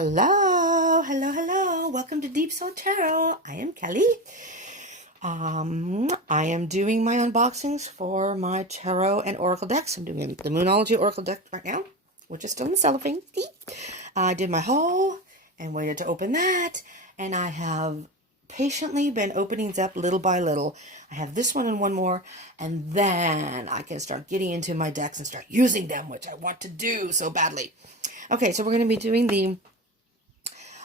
Hello, hello, hello. Welcome to Deep Soul Tarot. I am Kelly. I am doing my unboxings for my tarot and oracle decks. I'm doing the Moonology oracle deck right now, which is still in the cellophane. I did my haul and waited to open that, and I have patiently been opening up little by little. I have this one and one more, and then I can start getting into my decks and start using them, which I want to do so badly. Okay, so we're going to be doing the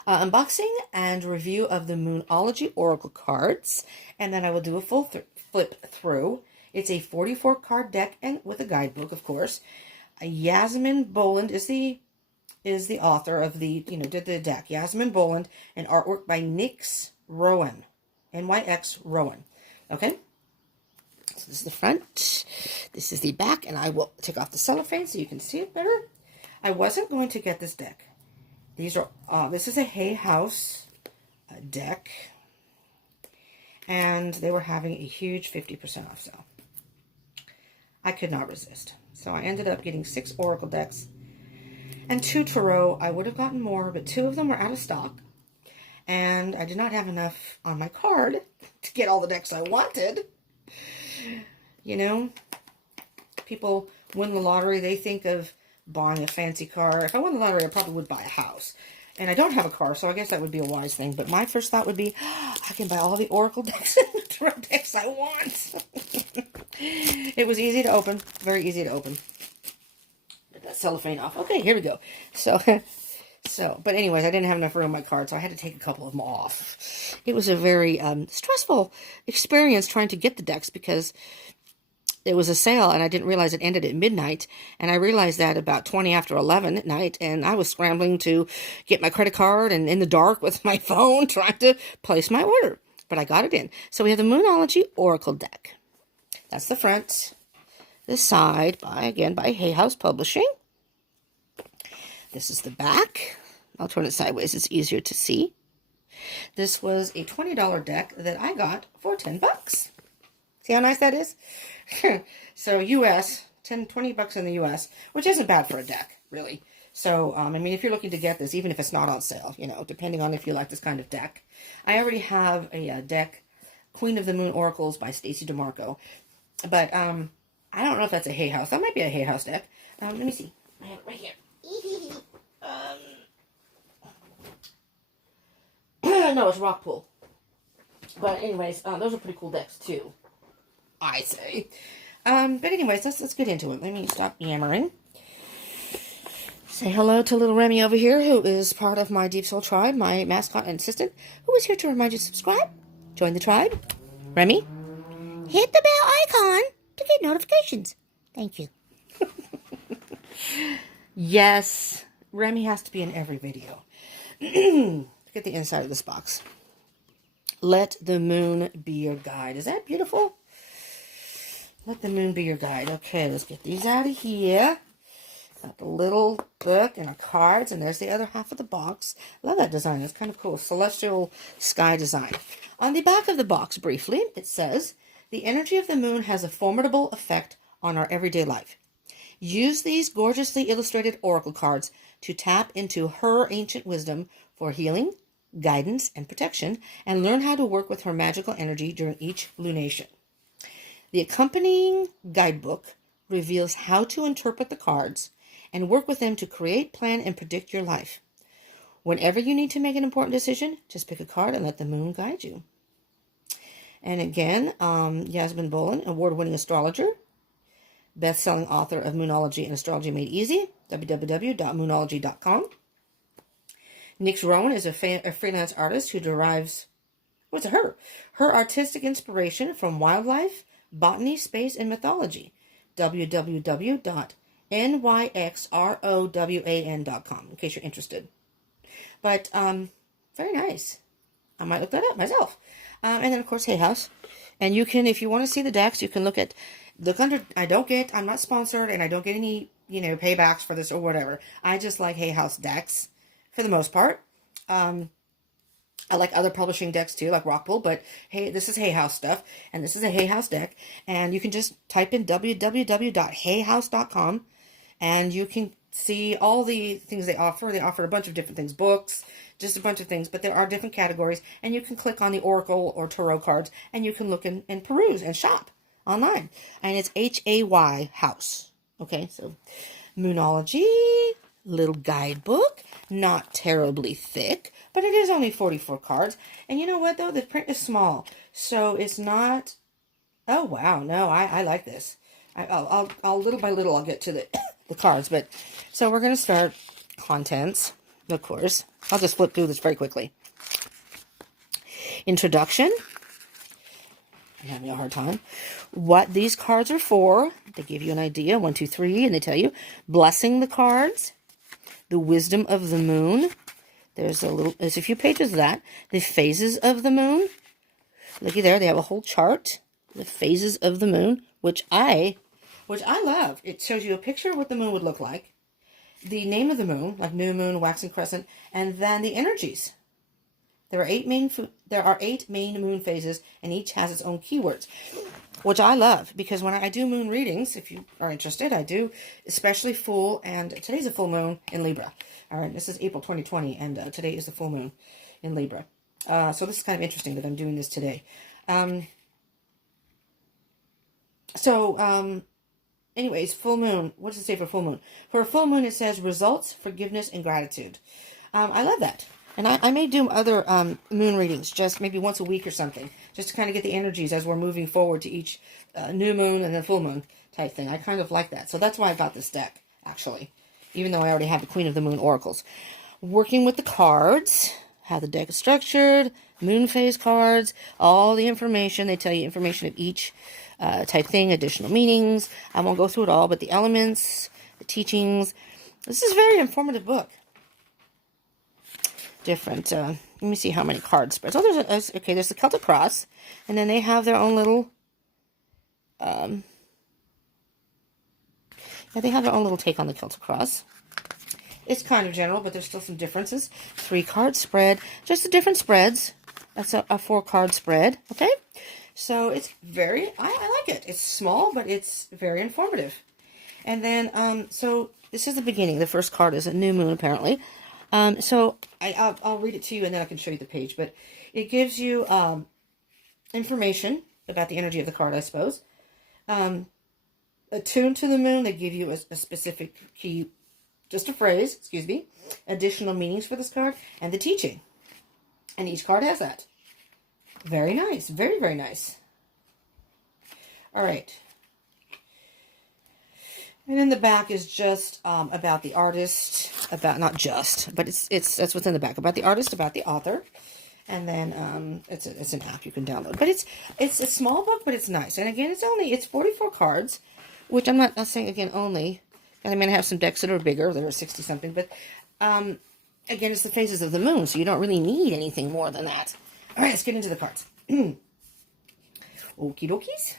unboxing and review of the Moonology Oracle cards, and then I will do a full flip through. It's a 44 card deck and with a guidebook, of course. Yasmin Boland is the author of the deck. Yasmin Boland, and artwork by Nyx Rowan, NYX Rowan. Okay, so this is the front. This is the back, and I will take off the cellophane so you can see it better. I wasn't going to get this deck. These are, this is a Hay House deck, and they were having a huge 50% off sale. I could not resist. So I ended up getting 6 Oracle decks and 2 Tarot. I would have gotten more, but 2 of them were out of stock, and I did not have enough on my card to get all the decks I wanted. You know, people win the lottery, they think of buying a fancy car. If I won the lottery, I probably would buy a house. And I don't have a car, so I guess that would be a wise thing. But my first thought would be, I can buy all the Oracle decks and Tarot decks I want. It was easy to open. Very easy to open. Get that cellophane off. Okay, here we go. But anyways, I didn't have enough room on my card, so I had to take a couple of them off. It was a very stressful experience trying to get the decks because it was a sale, and I didn't realize it ended at midnight, and I realized that about 20 after 11 at night, and I was scrambling to get my credit card and in the dark with my phone trying to place my order, but I got it in. So we have the Moonology Oracle deck. That's the front. This side, by Hay House Publishing. This is the back. I'll turn it sideways, it's easier to see. This was a $20 deck that I got for 10 bucks. See how nice that is? So US, 20 bucks in the US, which isn't bad for a deck, really. So, I mean, if you're looking to get this, even if it's not on sale, you know, depending on if you like this kind of deck. I already have a deck, Queen of the Moon Oracles by Stacey DeMarco. But, I don't know if that's a Hay House. That might be a Hay House deck. Let me see. I have it right here. No, it's Rockpool. But anyways, those are pretty cool decks, too, I say. But anyways, let's get into it. Let me stop yammering. Say hello to little Remy over here, who is part of my Deep Soul tribe, my mascot and assistant, who is here to remind you to subscribe. Join the tribe. Remy, hit the bell icon to get notifications. Thank you. Yes, Remy has to be in every video. Look at the inside of this box. Let the moon be your guide. Is that beautiful? Let the moon be your guide. Okay, let's get these out of here. Got the little book and our cards, and there's the other half of the box. Love that design. It's kind of cool. Celestial sky design. On the back of the box, briefly, it says, the energy of the moon has a formidable effect on our everyday life. Use these gorgeously illustrated oracle cards to tap into her ancient wisdom for healing, guidance, and protection, and learn how to work with her magical energy during each lunation. The accompanying guidebook reveals how to interpret the cards and work with them to create, plan, and predict your life. Whenever you need to make an important decision, just pick a card and let the moon guide you. And again, Yasmin Boland, award-winning astrologer, best-selling author of Moonology and Astrology Made Easy, www.moonology.com. Nyx Rowan is a freelance artist who derives, her artistic inspiration from wildlife, botany, space, and mythology. www.nyxrowan.com, in case you're interested. But, very nice. I might look that up myself. And then, of course, Hay House. And you can, if you want to see the decks, you can look under, I'm not sponsored, and I don't get any, paybacks for this or whatever. I just like Hay House decks, for the most part. I like other publishing decks too, like Rockpool, but hey, this is Hay House stuff, and this is a Hay House deck, and you can just type in www.hayhouse.com, and you can see all the things they offer. They offer a bunch of different things, books, just a bunch of things, but there are different categories, and you can click on the Oracle or Tarot cards, and you can look and peruse and shop online. And it's HAY House. Okay, so Moonology, little guidebook, not terribly thick, but it is only 44 cards. And you know what, though? The print is small, so it's not... Oh, wow, no, I like this. I'll little by little, I'll get to the, the cards, but... So we're going to start contents, of course. I'll just flip through this very quickly. Introduction. I'm having a hard time. What these cards are for. They give you an idea. 1, 2, 3. And they tell you. Blessing the cards. The wisdom of the moon. There's a few pages of that. The phases of the moon. Looky there. They have a whole chart. The phases of the moon. Which I love. It shows you a picture of what the moon would look like. The name of the moon. Like new moon, waxing crescent. And then the energies. There are 8 main moon phases, and each has its own keywords, which I love, because when I do moon readings, if you are interested, I do, especially full, and today's a full moon in Libra. All right, this is April 2020, and today is the full moon in Libra. So this is kind of interesting that I'm doing this today. Anyways, full moon. What does it say for full moon? For a full moon, it says results, forgiveness, and gratitude. I love that. And I may do other moon readings, just maybe once a week or something, just to kind of get the energies as we're moving forward to each new moon and then full moon type thing. I kind of like that. So that's why I got this deck, actually, even though I already have the Queen of the Moon oracles. Working with the cards, how the deck is structured, moon phase cards, all the information. They tell you information of each type thing, additional meanings. I won't go through it all, but the elements, the teachings. This is a very informative book. Different, let me see how many card spreads. Oh, there's the Celtic Cross, and then they have their own little, yeah, they have their own little take on the Celtic Cross. It's kind of general, but there's still some differences. 3 card spread, just the different spreads. That's a 4 card spread, okay? So it's very, I like it. It's small, but it's very informative. And then, so this is the beginning. The first card is a new moon, apparently. So I'll read it to you, and then I can show you the page. But it gives you information about the energy of the card, I suppose. Attuned to the moon, they give you a specific key, just a phrase, excuse me, additional meanings for this card, and the teaching. And each card has that. Very nice. Very, very nice. All right. And then the back is just about the artist, not just, but that's what's in the back, about the artist, about the author, and then it's an app you can download. But it's a small book, but it's nice. And again, it's 44 cards, which I'm not saying again only. And I mean, I have some decks that are bigger, that are 60 something, but again, it's the phases of the moon, so you don't really need anything more than that. All right, let's get into the cards. Okie dokies.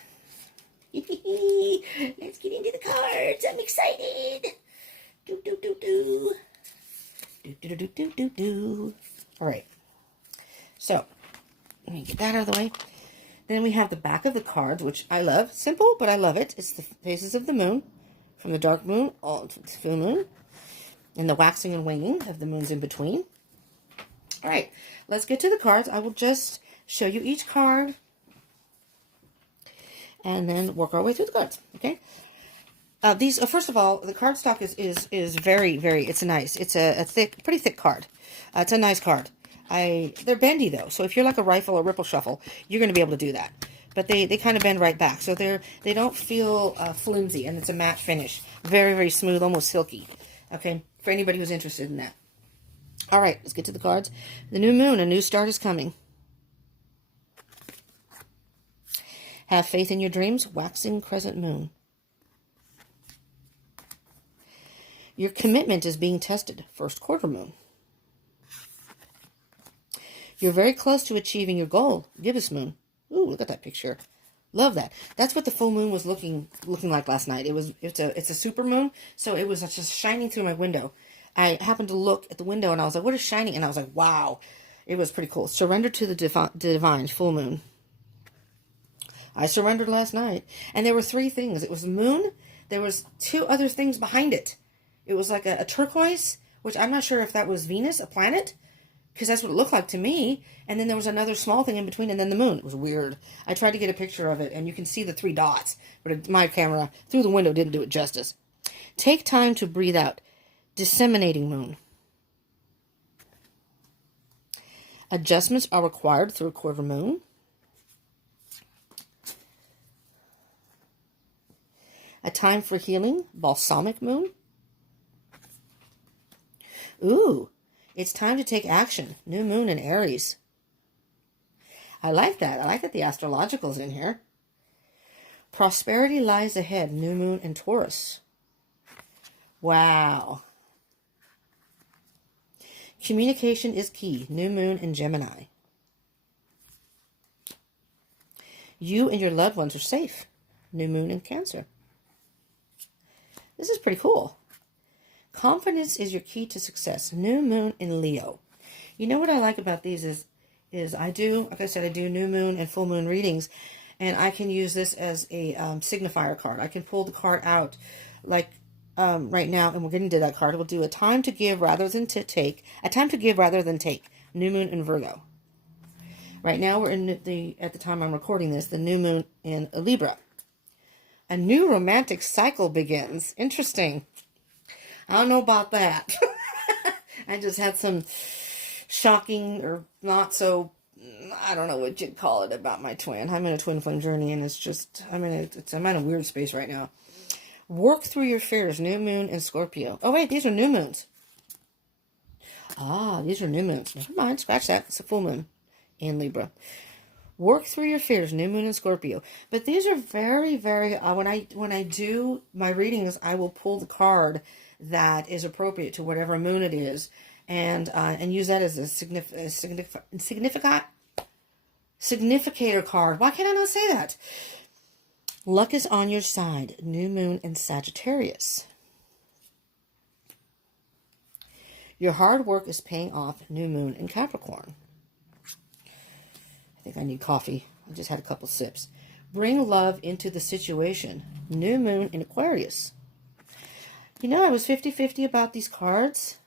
Let's get into the cards. I'm excited. All right. So, let me get that out of the way. Then we have the back of the cards, which I love. Simple, but I love it. It's the phases of the moon, from the dark moon all to the full moon, and the waxing and waning of the moons in between. All right. Let's get to the cards. I will just show you each card, and then work our way through the cards, okay? First of all, the cardstock is very, very, it's nice. It's a pretty thick card. It's a nice card. They're bendy, though, so if you're like a rifle or ripple shuffle, you're going to be able to do that. But they kind of bend right back, so they don't feel flimsy, and it's a matte finish. Very, very smooth, almost silky, okay? For anybody who's interested in that. All right, let's get to the cards. The new moon, a new start is coming. Have faith in your dreams, waxing crescent moon. Your commitment is being tested, first quarter moon. You're very close to achieving your goal, gibbous moon. Ooh, look at that picture. Love that. That's what the full moon was looking like last night. It's a super moon, so it was just shining through my window. I happened to look at the window, and I was like, what is shining? And I was like, wow. It was pretty cool. Surrender to the divine, full moon. I surrendered last night. And there were 3 things. It was the moon. There was 2 other things behind it. It was like a turquoise, which I'm not sure if that was Venus, a planet, because that's what it looked like to me. And then there was another small thing in between, and then the moon. It was weird. I tried to get a picture of it, and you can see the 3 dots, but my camera through the window didn't do it justice. Take time to breathe out. Disseminating moon. Adjustments are required through a quarter moon. A time for healing. Balsamic moon. Ooh, it's time to take action. New moon in Aries. I like that. I like that the astrological's in here. Prosperity lies ahead. New moon in Taurus. Wow. Communication is key. New moon in Gemini. You and your loved ones are safe. New moon in Cancer. This is pretty cool. Confidence is your key to success. New moon in Leo. You know what I like about these is I do, like I said, I do new moon and full moon readings, and I can use this as a signifier card. I can pull the card out like right now, and we're getting to that card. We'll do a time to give rather than to take. A time to give rather than take. New moon in Virgo. Right now we're in at the time I'm recording this, the new moon in Libra. A new romantic cycle begins. Interesting. I don't know about that. I just had some shocking or not so, I don't know what you'd call it about my twin. I'm in a twin flame journey, and it's just, I'm in a weird space right now. Work through your fears. New moon in Scorpio. Oh, wait, these are new moons. Ah, these are new moons. Never mind, scratch that. It's a full moon in Libra. Work through your fears. New moon in Scorpio. But these are very, very, when I do my readings, I will pull the card that is appropriate to whatever moon it is, and use that as a significator card. Why can't I not say that? Luck is on your side. New moon in Sagittarius. Your hard work is paying off. New moon in Capricorn. I think I need coffee. I just had a couple sips. Bring love into the situation. New moon in Aquarius. You know, I was 50-50 about these cards.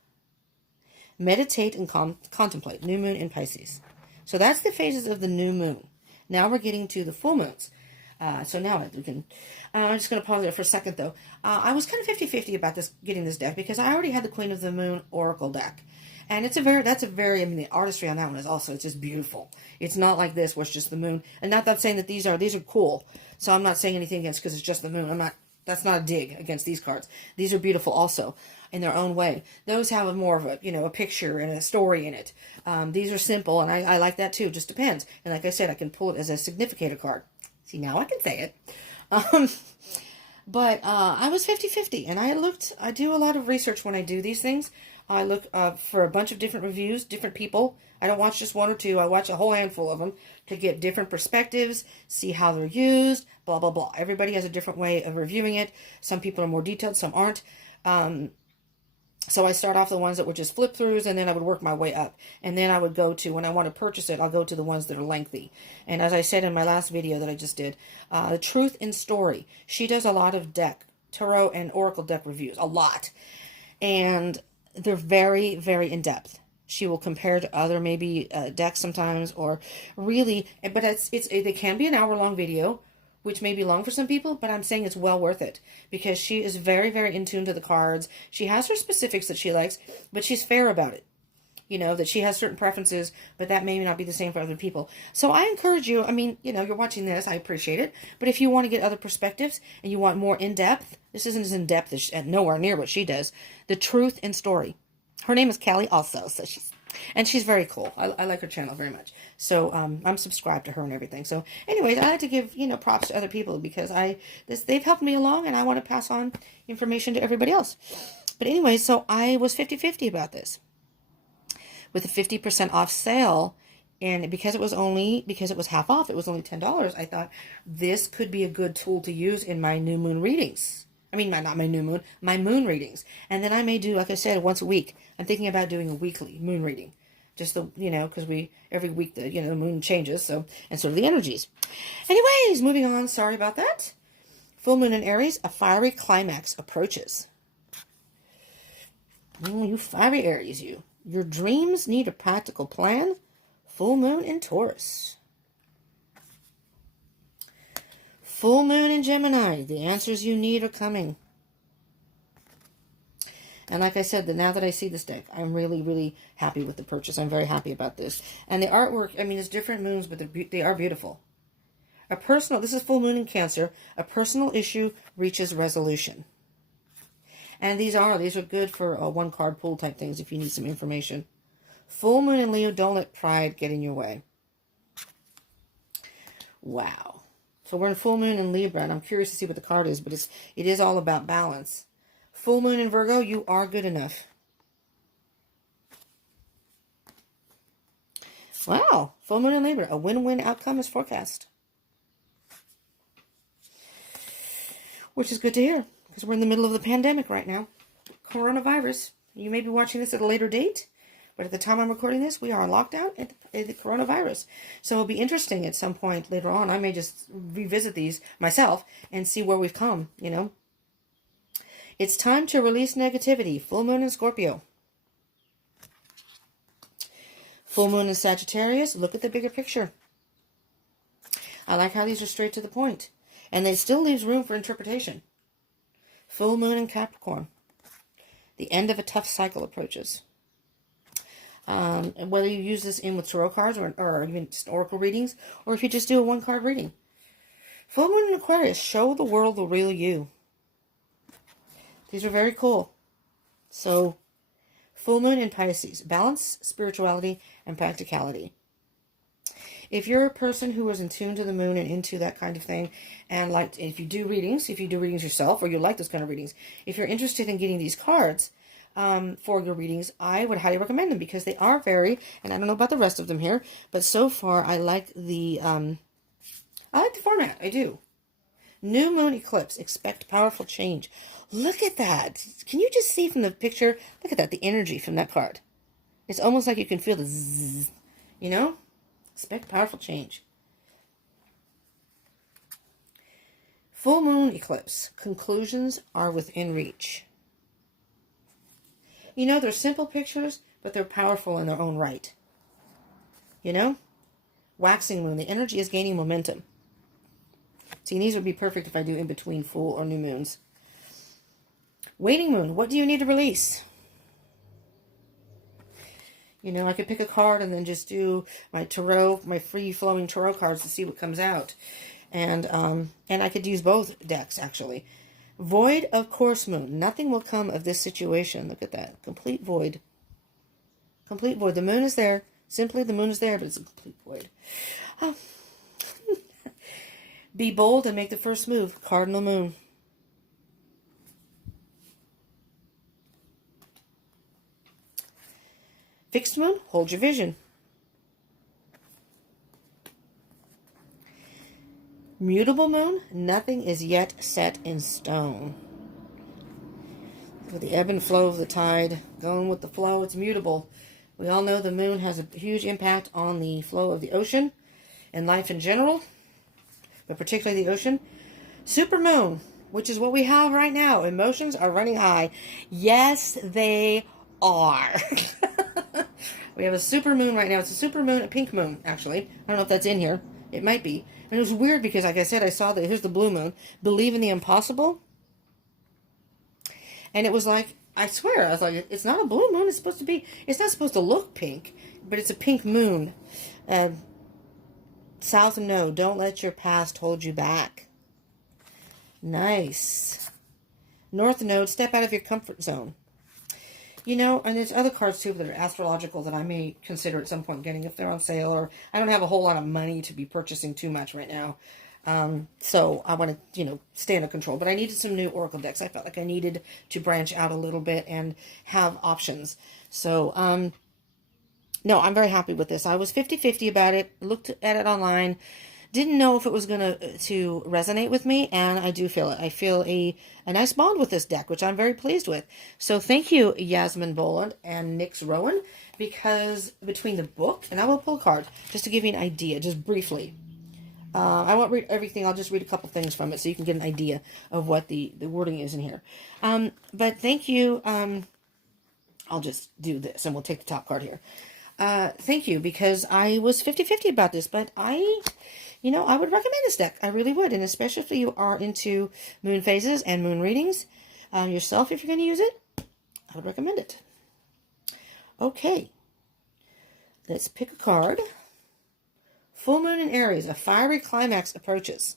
Meditate and contemplate. New moon in Pisces. So that's the phases of the new moon. Now we're getting to the full moons. So now we can, I'm just going to pause there for a second though. I was kind of 50-50 about getting this deck, because I already had the Queen of the Moon Oracle deck. And I mean, the artistry on that one is also, it's just beautiful. It's not like this where it's just the moon. And not that saying that these are cool. So I'm not saying anything against because it's just the moon. That's not a dig against these cards. These are beautiful also in their own way. Those have more of a, a picture and a story in it. These are simple, and I like that too. Just depends. And like I said, I can pull it as a significator card. See, now I can say it. But I was 50-50, and I do a lot of research when I do these things. I look for a bunch of different reviews, different people. I don't watch just one or two. I watch a whole handful of them to get different perspectives, see how they're used, blah, blah, blah. Everybody has a different way of reviewing it. Some people are more detailed, some aren't. So I start off the ones that were just flip throughs, and then I would work my way up. And then I would go to, when I want to purchase it, I'll go to the ones that are lengthy. And as I said in my last video that I just did, the Truth in Story, she does a lot of tarot and oracle deck reviews, a lot. And they're very, very in-depth. She will compare to other maybe decks sometimes, or really, but it can be an hour-long video, which may be long for some people, but I'm saying it's well worth it, because she is very, very in tune to the cards. She has her specifics that she likes, but she's fair about it. That she has certain preferences, but that may not be the same for other people. So I encourage you, I mean, you're watching this, I appreciate it, but if you want to get other perspectives and you want more in-depth, this isn't as in-depth as nowhere near what she does. The Truth in Story. Her name is Callie also, so she's very cool. I like her channel very much. So I'm subscribed to her and everything. So anyways, I like to give props to other people, because they've helped me along, and I want to pass on information to everybody else. But anyways, so I was 50-50 about this. With a 50% off sale, and because it was half off, it was only $10, I thought this could be a good tool to use in my new moon readings. I mean, not my new moon, my moon readings. And then I may do, like I said, once a week. I'm thinking about doing a weekly moon reading. Just because every week the moon changes, so, and so do the energies. Anyways, moving on, sorry about that. Full moon in Aries, a fiery climax approaches. You fiery Aries, you. Your dreams need a practical plan. Full moon in Taurus. Full moon in Gemini. The answers you need are coming. And like I said, now that I see this deck, I'm really, really happy with the purchase. I'm very happy about this. And the artwork, I mean, it's different moons, but they are beautiful. This is full moon in Cancer. A personal issue reaches resolution. And these are good for one card pool type things if you need some information. Full moon in Leo, don't let pride get in your way. Wow. So we're in full moon in Libra, and I'm curious to see what the card is, but it is all about balance. Full moon in Virgo, you are good enough. Wow. Full moon in Libra, a win-win outcome is forecast. Which is good to hear, because we're in the middle of the pandemic right now. Coronavirus. You may be watching this at a later date, but at the time I'm recording this, we are on lockdown at the coronavirus. So it'll be interesting at some point later on. I may just revisit these myself and see where we've come, you know. It's time to release negativity. Full moon in Scorpio. Full moon in Sagittarius. Look at the bigger picture. I like how these are straight to the point. And it still leaves room for interpretation. Full moon in Capricorn. The end of a tough cycle approaches. And whether you use this in with tarot cards or even just oracle readings, or if you just do a one-card reading. Full moon in Aquarius. Show the world the real you. These are very cool. So, full moon in Pisces. Balance, spirituality, and practicality. If you're a person who is in tune to the moon and into that kind of thing, and if you do readings yourself, or you like those kind of readings, if you're interested in getting these cards for your readings, I would highly recommend them, because they are very, and I don't know about the rest of them here, but so far I like the format. I do. New moon eclipse. Expect powerful change. Look at that. Can you just see from the picture? Look at that, the energy from that card. It's almost like you can feel the zzz, you know? Expect powerful change. Full moon eclipse. Conclusions are within reach. You know, they're simple pictures, but they're powerful in their own right. You know? Waxing moon. The energy is gaining momentum. See, these would be perfect if I do in between full or new moons. Waning moon. What do you need to release? You know, I could pick a card and then just do my tarot, my free-flowing tarot cards to see what comes out. And I could use both decks, actually. Void of course moon. Nothing will come of this situation. Look at that. Complete void. Complete void. The moon is there. Simply the moon is there, but it's a complete void. Oh. Be bold and make the first move. Cardinal moon. Fixed moon, hold your vision. Mutable moon, nothing is yet set in stone. With the ebb and flow of the tide, going with the flow, it's mutable. We all know the moon has a huge impact on the flow of the ocean and life in general, but particularly the ocean. Supermoon, which is what we have right now. Emotions are running high. Yes, they are. We have a super moon right now. It's a super moon, a pink moon, actually. I don't know if that's in here. It might be. And it was weird because, like I said, I saw that here's the blue moon. Believe in the impossible. And it was like, I swear, I was like, it's not a blue moon. It's not supposed to look pink, but it's a pink moon. South node, don't let your past hold you back. Nice. North node, step out of your comfort zone. You know, and there's other cards too that are astrological that I may consider at some point getting if they're on sale, or I don't have a whole lot of money to be purchasing too much right now. So I want to, you know, stay under control. But I needed some new oracle decks. I felt like I needed to branch out a little bit and have options. So, no, I'm very happy with this. I was 50-50 about it. Looked at it online. Didn't know if it was going to resonate with me, and I do feel it. I feel a nice bond with this deck, which I'm very pleased with. So thank you, Yasmin Boland and Nix Rowan, because between the book, and I will pull a card just to give you an idea, just briefly. I won't read everything. I'll just read a couple things from it so you can get an idea of what the wording is in here. But thank you, I'll just do this and we'll take the top card here. Thank you, because I was 50-50 about this, but I would recommend this deck. I really would, and especially if you are into moon phases and moon readings yourself, if you're going to use it, I would recommend it. Okay, let's pick a card. Full moon in Aries, a fiery climax approaches.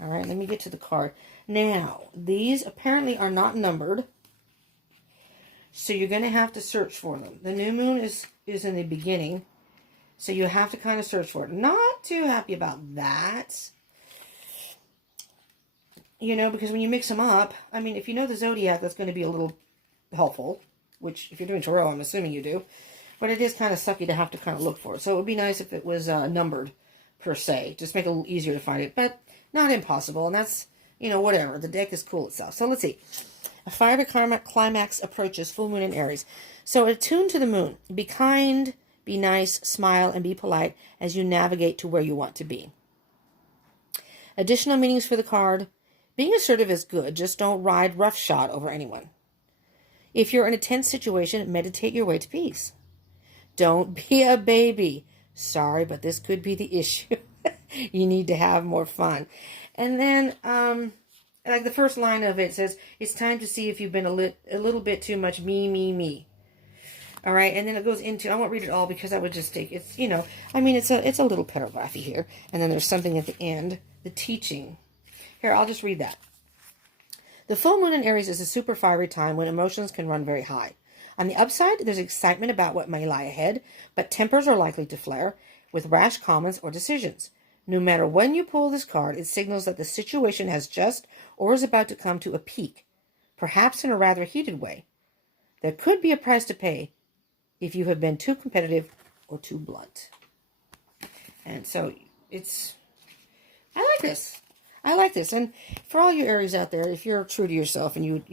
All right, let me get to the card. Now, these apparently are not numbered, so you're going to have to search for them. The new moon is in the beginning, so you have to kind of search for it. Not too happy about that. Because when you mix them up, I mean, if you know the zodiac, that's going to be a little helpful, which if you're doing tarot, I'm assuming you do. But it is kind of sucky to have to kind of look for it. So it would be nice if it was numbered, per se. Just make it a little easier to find it. But not impossible. And that's, whatever. The deck is cool itself. So let's see. A fiery climax approaches, full moon in Aries. So attune to the moon. Be kind, be nice, smile, and be polite as you navigate to where you want to be. Additional meanings for the card. Being assertive is good. Just don't ride roughshod over anyone. If you're in a tense situation, meditate your way to peace. Don't be a baby. Sorry, but this could be the issue. You need to have more fun. And then, like the first line of it says, it's time to see if you've been a little bit too much me. All right, and then it goes into, I won't read it all because I would just take, it's, it's a little paragraphy here. And then there's something at the end, the teaching. Here, I'll just read that. The full moon in Aries is a super fiery time when emotions can run very high. On the upside, there's excitement about what may lie ahead, but tempers are likely to flare with rash comments or decisions. No matter when you pull this card, it signals that the situation has just or is about to come to a peak, perhaps in a rather heated way. There could be a price to pay if you have been too competitive or too blunt. And so I like this. I like this. And for all you Aries out there, if you're true to yourself and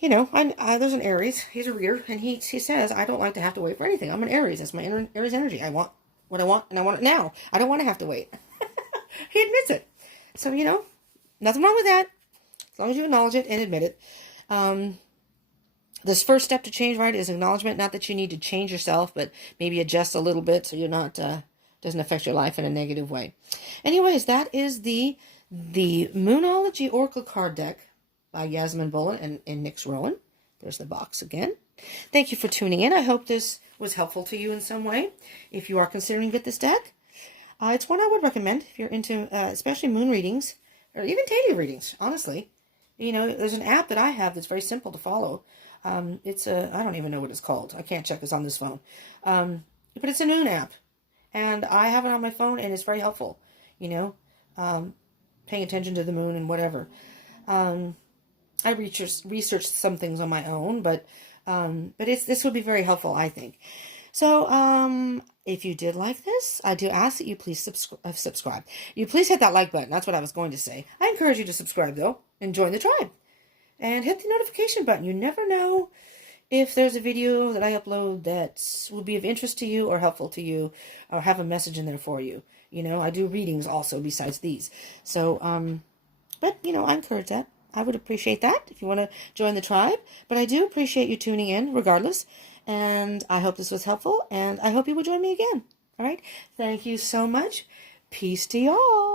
there's an Aries, he's a reader, and he says, I don't like to have to wait for anything. I'm an Aries. That's my Aries energy. I want what I want, and I want it now. I don't want to have to wait. He admits it. So, nothing wrong with that, as long as you acknowledge it and admit it. This first step to change, right, is acknowledgement. Not that you need to change yourself, but maybe adjust a little bit so you're not, doesn't affect your life in a negative way. Anyways, that is the Moonology Oracle card deck by Yasmin Bullen and Nyx Rowan. There's the box again. Thank you for tuning in. I hope this was helpful to you in some way. If you are considering to get this deck, it's one I would recommend if you're into especially moon readings or even daily readings, honestly. There's an app that I have that's very simple to follow. I don't even know what it's called. I can't check this on this phone. But it's a moon app. And I have it on my phone, and it's very helpful, paying attention to the moon and whatever. I researched some things on my own, but this would be very helpful, I think. So, if you did like this, I do ask that you please subscribe. You please hit that like button. That's what I was going to say. I encourage you to subscribe, though, and join the tribe. And hit the notification button. You never know if there's a video that I upload that will be of interest to you or helpful to you or have a message in there for you. I do readings also besides these. So, but, I encourage that. I would appreciate that if you want to join the tribe. But I do appreciate you tuning in regardless. And I hope this was helpful. And I hope you will join me again. All right. Thank you so much. Peace to y'all.